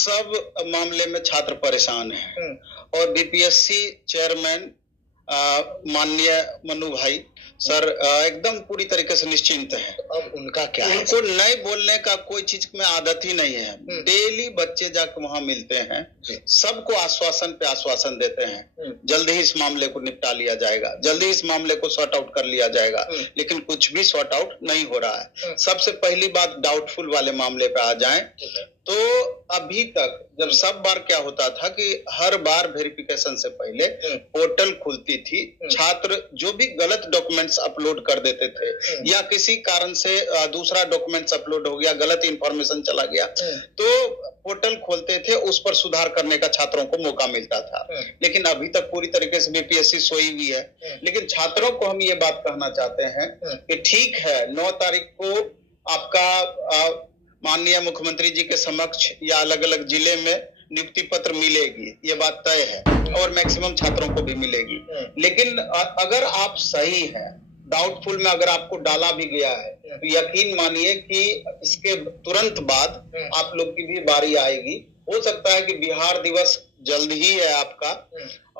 सब मामले में छात्र परेशान है और बीपीएससी चेयरमैन माननीय मनु भाई सर एकदम पूरी तरीके से निश्चिंत है। अब उनका क्या है? उनको नए बोलने का कोई चीज में आदत ही नहीं है। डेली बच्चे जाके वहां मिलते हैं, सबको आश्वासन पे आश्वासन देते हैं, जल्दी ही इस मामले को निपटा लिया जाएगा, जल्दी इस मामले को सॉर्ट आउट कर लिया जाएगा, लेकिन कुछ भी सॉर्ट आउट नहीं हो रहा है। सबसे पहली बात डाउटफुल वाले मामले पे आ जाएं तो अभी तक जब सब बार क्या होता था कि हर बार वेरिफिकेशन से पहले पोर्टल खुलती थी, छात्र जो भी गलत डॉक्यूमेंट्स अपलोड कर देते थे या किसी कारण से दूसरा डॉक्यूमेंट्स अपलोड हो गया, गलत इंफॉर्मेशन चला गया, तो पोर्टल खोलते थे, उस पर सुधार करने का छात्रों को मौका मिलता था। लेकिन अभी तक पूरी तरीके से बीपीएससी सोई हुई है। लेकिन छात्रों को हम ये बात कहना चाहते हैं कि ठीक है, 9 तारीख को आपका माननीय मुख्यमंत्री जी के समक्ष या अलग अलग जिले में नियुक्ति पत्र मिलेगी, ये बात तय है और मैक्सिमम छात्रों को भी मिलेगी। लेकिन अगर आप सही हैं, डाउटफुल में अगर आपको डाला भी गया है तो यकीन मानिए कि इसके तुरंत बाद आप लोग की भी बारी आएगी। हो सकता है कि बिहार दिवस जल्द ही है आपका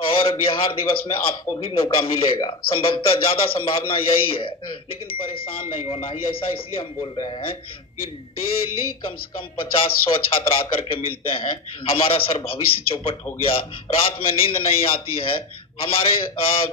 और बिहार दिवस में आपको भी मौका मिलेगा, संभवतः ज्यादा संभावना यही है। लेकिन परेशान नहीं होना ही, ऐसा इसलिए हम बोल रहे हैं कि डेली कम से कम 50-100 छात्र आकर के मिलते हैं। हमारा सर भविष्य चौपट हो गया, रात में नींद नहीं आती है, हमारे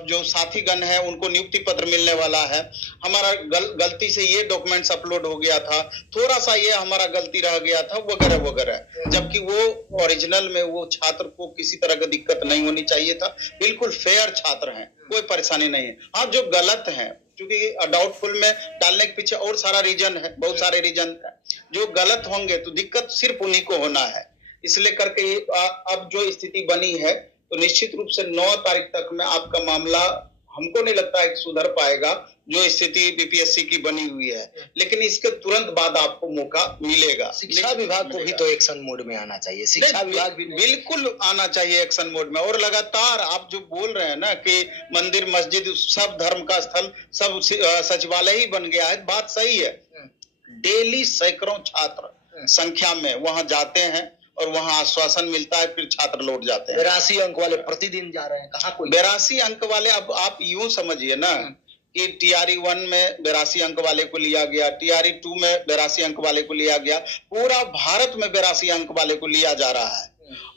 जो साथी गण है उनको नियुक्ति पत्र मिलने वाला है, हमारा गलती से ये डॉक्यूमेंट्स अपलोड हो गया था, थोड़ा सा ये हमारा गलती रह गया था, वगैरह वगैरह। जबकि वो ओरिजिनल में वो छात्र को किसी तरह की दिक्कत नहीं होनी चाहिए था, बिल्कुल फेयर छात्र हैं, कोई परेशानी नहीं है। हाँ, जो गलत है, क्योंकि डाउटफुल में डालने के पीछे और सारा रीजन है, बहुत सारे रीजन है, जो गलत होंगे तो दिक्कत सिर्फ उन्हीं को होना है। इसलिए करके अब जो स्थिति बनी है तो निश्चित रूप से 9 तारीख तक में आपका मामला हमको नहीं लगता है कि सुधर पाएगा, जो स्थिति बीपीएससी की बनी हुई है। लेकिन इसके तुरंत बाद आपको मौका मिलेगा। शिक्षा विभाग को भी तो एक्शन मोड में आना चाहिए, शिक्षा विभाग भी बिल्कुल आना चाहिए एक्शन मोड में। और लगातार आप जो बोल रहे हैं ना कि मंदिर मस्जिद सब धर्म का स्थल, सब सचिवालय ही बन गया है, बात सही है। डेली सैकड़ों छात्र संख्या में वहां जाते हैं और वहां आश्वासन मिलता है, फिर छात्र लौट जाते हैं। 82 अंक वाले प्रतिदिन जा रहे हैं, कहाँ कोई 82 अंक वाले। अब आप यूं समझिए ना कि टीआरई 1 में 82 अंक वाले को लिया गया, टीआरई 2 में 82 अंक वाले को लिया गया, पूरा भारत में 82 अंक वाले को लिया जा रहा है।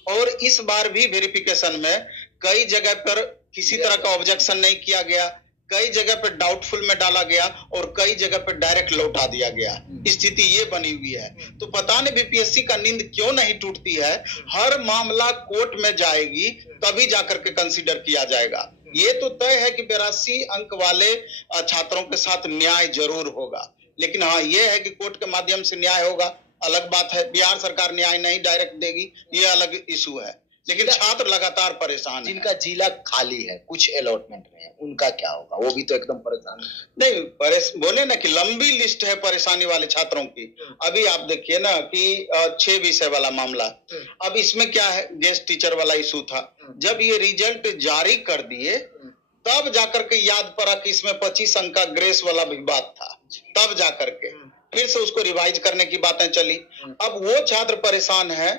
और इस बार भी वेरिफिकेशन में कई जगह पर किसी तरह का ऑब्जेक्शन नहीं किया गया, कई जगह पे डाउटफुल में डाला गया और कई जगह पे डायरेक्ट लौटा दिया गया। स्थिति ये बनी हुई है। तो पता नहीं बीपीएससी का नींद क्यों नहीं टूटती है। हर मामला कोर्ट में जाएगी तभी जाकर के कंसीडर किया जाएगा। ये तो तय है कि 82 अंक वाले छात्रों के साथ न्याय जरूर होगा। लेकिन हाँ, ये है कि कोर्ट के माध्यम से न्याय होगा, अलग बात है। बिहार सरकार न्याय नहीं डायरेक्ट देगी, ये अलग इशू है। लेकिन छात्र लगातार परेशान है। जिनका जिला खाली है, कुछ अलॉटमेंट में है, उनका क्या होगा? वो भी तो एकदम परेशान है। नहीं, बोले ना कि लंबी लिस्ट है परेशानी वाले छात्रों की। अभी आप देखिए ना कि 6 विषय वाला मामला, अब इसमें क्या है, गेस्ट टीचर वाला इशू था। जब ये रिजल्ट जारी कर दिए तब जाकर के याद पड़ा कि इसमें 25 अंक का ग्रेस वाला भी बात था, तब जाकर के फिर से उसको रिवाइज करने की बातें चली। अब वो छात्र परेशान है,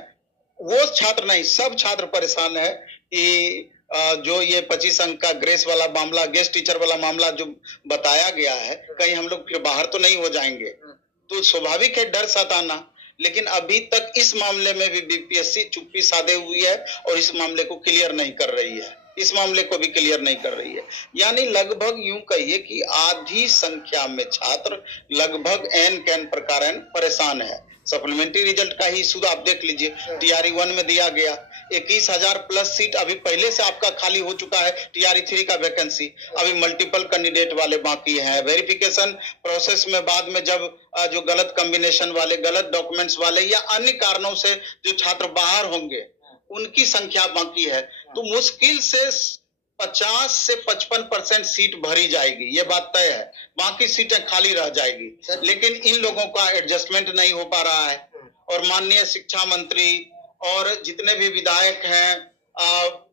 वो छात्र नहीं, सब छात्र परेशान है कि जो ये 25 अंक का ग्रेस वाला मामला, गेस्ट टीचर वाला मामला जो बताया गया है, कहीं हम लोग फिर बाहर तो नहीं हो जाएंगे। तो स्वाभाविक है डर सताना। लेकिन अभी तक इस मामले में भी बीपीएससी चुप्पी साधे हुई है और इस मामले को क्लियर नहीं कर रही है, इस मामले को भी क्लियर नहीं कर रही है। यानी लगभग यूं कहिए कि आधी संख्या में छात्र लगभग एन कैन प्रकार परेशान है। सप्लीमेंट्री रिजल्ट का ही इशू आप देख लीजिए, टीआरई 1 में दिया गया 21,000 प्लस सीट अभी पहले से आपका खाली हो चुका है। टीआरई 3 का वैकेंसी अभी मल्टीपल कैंडिडेट वाले बाकी हैं। वेरिफिकेशन प्रोसेस में बाद में जब जो गलत कॉम्बिनेशन वाले, गलत डॉक्यूमेंट्स वाले या अन्य कारणों से जो छात्र बाहर होंगे उनकी संख्या बाकी है। तो मुश्किल से 50 से 55% सीट भरी जाएगी, ये बात तय है। बाकी सीटें खाली रह जाएगी। लेकिन इन लोगों का एडजस्टमेंट नहीं हो पा रहा है और माननीय शिक्षा मंत्री और जितने भी विधायक हैं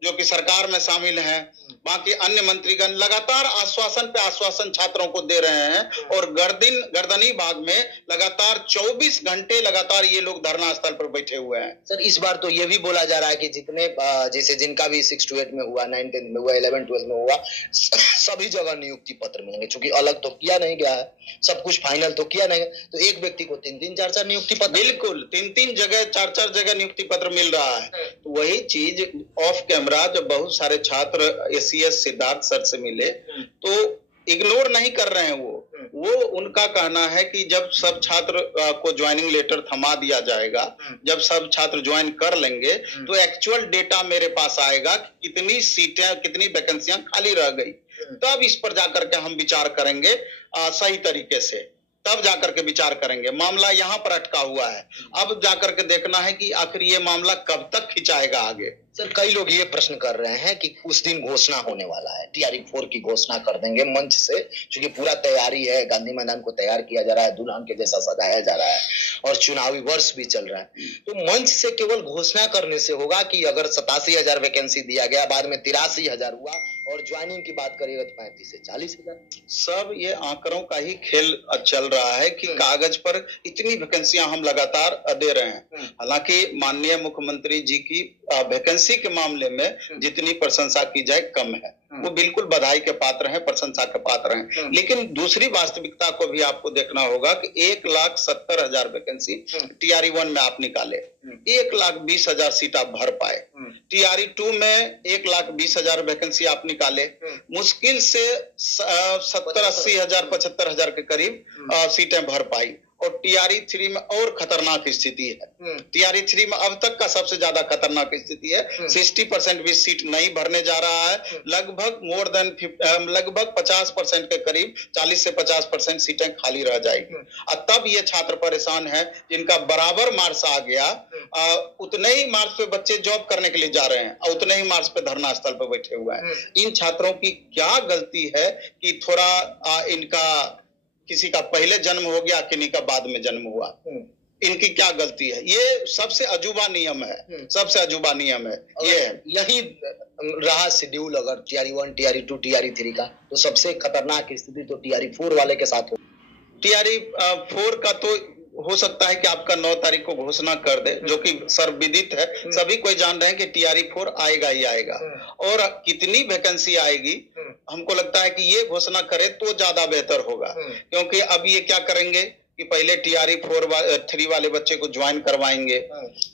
जो कि सरकार में शामिल हैं, बाकी अन्य मंत्रीगण लगातार आश्वासन पे आश्वासन छात्रों को दे रहे हैं और गर्दनी बाग में लगातार 24 घंटे लगातार ये लोग धरना स्थल पर बैठे हुए हैं। सर इस बार तो ये भी बोला जा रहा है कि जितने जैसे जिनका भी 6 to 8 में हुआ, 9, 10 में हुआ, 11, 12 में हुआ, सभी जगह नियुक्ति पत्र मिलेंगे, क्योंकि अलग तो किया नहीं गया है, सब कुछ फाइनल तो किया नहीं, तो एक व्यक्ति को 3-3, 4-4 नियुक्ति पत्र, बिल्कुल 3-3 जगह 4-4 जगह नियुक्ति पत्र मिल रहा है। तो वही चीज ऑफ कैमरा जब बहुत सारे छात्र एसीएस सिद्धार्थ सर से मिले तो इग्नोर नहीं कर रहे हैं। वो उनका कहना है कि जब सब छात्र को ज्वाइनिंग लेटर थमा दिया जाएगा, जब सब छात्र ज्वाइन कर लेंगे तो एक्चुअल डेटा मेरे पास आएगा कितनी सीटें, कितनी वैकेंसियां खाली रह गई, तब इस पर जाकर के हम विचार करेंगे सही तरीके से, तब जाकर के विचार करेंगे। मामला यहाँ पर अटका हुआ है, अब जाकर के देखना है कि आखिर ये मामला कब तक खिंचाएगा आगे। सर कई लोग ये प्रश्न कर रहे हैं कि उस दिन घोषणा होने वाला है, TRE 4 की घोषणा कर देंगे मंच से, क्योंकि पूरा तैयारी है, गांधी मैदान को तैयार किया जा रहा है, दुल्हन के जैसा सजाया जा रहा है और चुनावी वर्ष भी चल रहा है, तो मंच से केवल घोषणा करने से होगा कि अगर 87,000 वैकेंसी दिया गया, बाद में 83,000 हुआ और ज्वाइनिंग की बात करिएगा तो 35 से 40,000। सब ये आंकड़ों का ही खेल चल रहा है कि कागज पर इतनी वैकेंसियां हम लगातार दे रहे हैं। हालांकि माननीय मुख्यमंत्री जी की वैकेंसी के मामले में जितनी प्रशंसा की जाए कम है, वो बिल्कुल बधाई के पात्र हैं, प्रशंसा के पात्र हैं, लेकिन दूसरी वास्तविकता को भी आपको देखना होगा कि 1,70,000 वैकेंसी TRE 1 में आप निकाले, 1,20,000 सीट आप भर पाए, TRE 2 में 1,20,000 वैकेंसी आप निकाले, मुश्किल से 70-80,000 75,000 के करीब सीटें भर पाई। और TRE 3 में और खतरनाक स्थिति है, TRE 3 में अब तक का सबसे ज्यादा खतरनाक स्थिति है, 60% भी सीट नहीं भरने जा रहा है, लगभग 50% के करीब 40 से 50% सीटें खाली रह जाएगी। और तब ये छात्र परेशान है जिनका बराबर मार्क्स आ गया, उतने ही मार्क्स पे बच्चे जॉब करने के लिए जा रहे हैं और उतने ही मार्क्स पे धरना स्थल पे बैठे हुए हैं। इन छात्रों की क्या गलती है कि थोड़ा इनका किसी का पहले जन्म हो गया, किन्हीं का बाद में जन्म हुआ, इनकी क्या गलती है? ये सबसे अजूबा नियम है, सबसे अजूबा नियम है। ये यही रहा शेड्यूल अगर TRE 1, TRE 2, TRE 3 का, तो सबसे खतरनाक स्थिति तो TRE 4 वाले के साथ हो। TRE 4 का तो हो सकता है कि आपका 9 तारीख को घोषणा कर दे, जो कि सर्वविदित है, सभी कोई जान रहे हैं कि TRE 4 आएगा ही आएगा। और कितनी वैकेंसी आएगी हमको लगता है कि ये घोषणा करे तो ज्यादा बेहतर होगा, क्योंकि अब ये क्या करेंगे कि पहले TRE 3 वाले बच्चे को ज्वाइन करवाएंगे,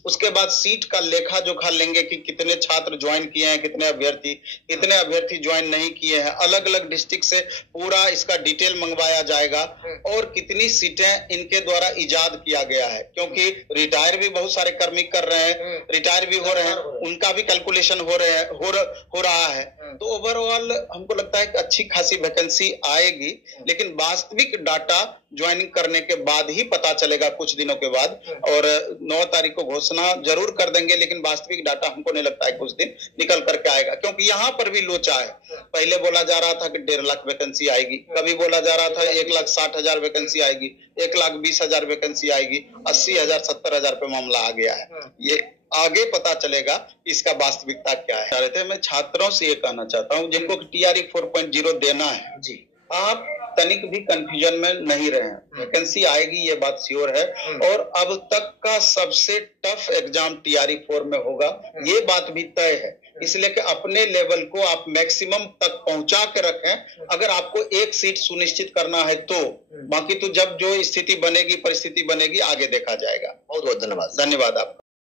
उसके बाद सीट का लेखा जोखा लेंगे कि कितने छात्र ज्वाइन किए हैं, कितने अभ्यर्थी ज्वाइन नहीं किए हैं, अलग अलग डिस्ट्रिक्ट से पूरा इसका डिटेल मंगवाया जाएगा और कितनी सीटें इनके द्वारा इजाद किया गया है, क्योंकि रिटायर भी बहुत सारे कार्मिक कर रहे हैं, रिटायर भी हो रहे हैं, उनका भी कैलकुलेशन हो रहा है। तो ओवरऑल हमको लगता है कि अच्छी खासी वैकेंसी आएगी, लेकिन वास्तविक डाटा ज्वाइनिंग करने के बाद ही पता चलेगा कुछ दिनों के बाद। और 9 तारीख को घोषणा जरूर कर देंगे, लेकिन वास्तविक डाटा हमको नहीं लगता है कुछ दिन निकल करके आएगा, क्योंकि यहाँ पर भी लोचा है। पहले बोला जा रहा था कि 1.5 लाख वैकेंसी आएगी, कभी बोला जा रहा था 1,60,000 वैकेंसी आएगी, 1,20,000 वैकेंसी आएगी, 80,000 70,000 पे मामला आ गया है। ये आगे पता चलेगा इसका वास्तविकता क्या है। मैं छात्रों से ये कहना चाहता हूँ जिनको TRE 4.0 देना है जी, आप तनिक भी कंफ्यूजन में नहीं रहे, वैकेंसी आएगी ये बात श्योर है, और अब तक का सबसे टफ एग्जाम TRE 4 में होगा ये बात भी तय है। इसलिए कि अपने लेवल को आप मैक्सिमम तक पहुंचा के रखें। अगर आपको एक सीट सुनिश्चित करना है तो बाकी तो जब जो स्थिति बनेगी, परिस्थिति बनेगी, आगे देखा जाएगा। बहुत बहुत धन्यवाद। धन्यवाद आपका।